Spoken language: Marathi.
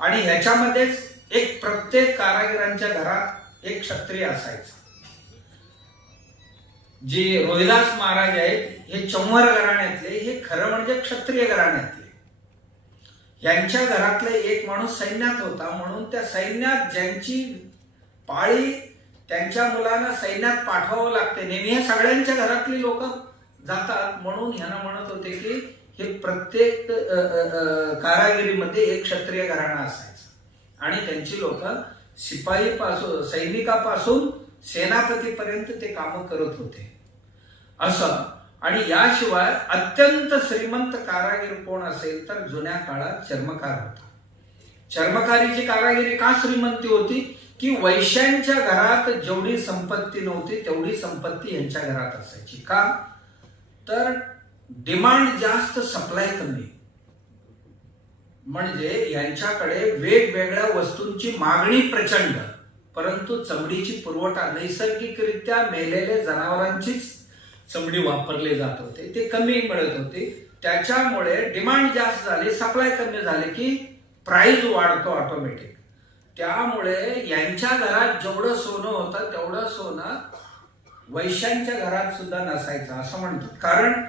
आणि ह्याच्यामध्येच एक प्रत्येक कारागिरांच्या घरात एक क्षत्रिय असायचा. जे रोहिदास महाराज आहेत हे चौमर घराण्यातले, हे खरं म्हणजे क्षत्रिय घराण्यातले. यांच्या घरातले एक माणूस सैन्यात होता, म्हणून त्या सैन्यात ज्यांची पाळी त्यांच्या मुलांना सैन्यात पाठवावं लागते नेहमी, हे सगळ्यांच्या घरातली लोक जातात. म्हणून ह्यांना म्हणत होते की हे प्रत्येक कारागिरीमध्ये एक क्षत्रिय घराणा असायचा आणि त्यांची लोक शिपाईपासून सैनिकापासून सेनापतीपर्यंत ते काम करत होते असं. आणि याशिवाय अत्यंत श्रीमंत कारागीर कोण असेल तर जुन्या काळात चर्मकार होता. चर्मकारीची कारागिरी का श्रीमंती होती की वैश्यांच्या घरात जेवढी संपत्ती नव्हती तेवढी संपत्ती यांच्या घरात असायची. का तर डिमांड जास्त सप्लाय कमी, म्हणजे यांच्याकडे वेगवेगळ्या वस्तूंची मागणी प्रचंड, परंतु चमडीची पुरवठा नैसर्गिकरित्या मेलेल्या जनावरांचीच चमडी वापरले जात होते, ते कमी मिळत होते. त्याच्यामुळे डिमांड जास्त झाली, सप्लाय कमी झाले की प्राइस वाढतो ऑटोमॅटिक. त्यामुळे यांच्या घरात जेवढं सोनं होतं तेवढं सोनं वैश्यांच्या घरात सुद्धा नसायचं असं म्हणतात. कारण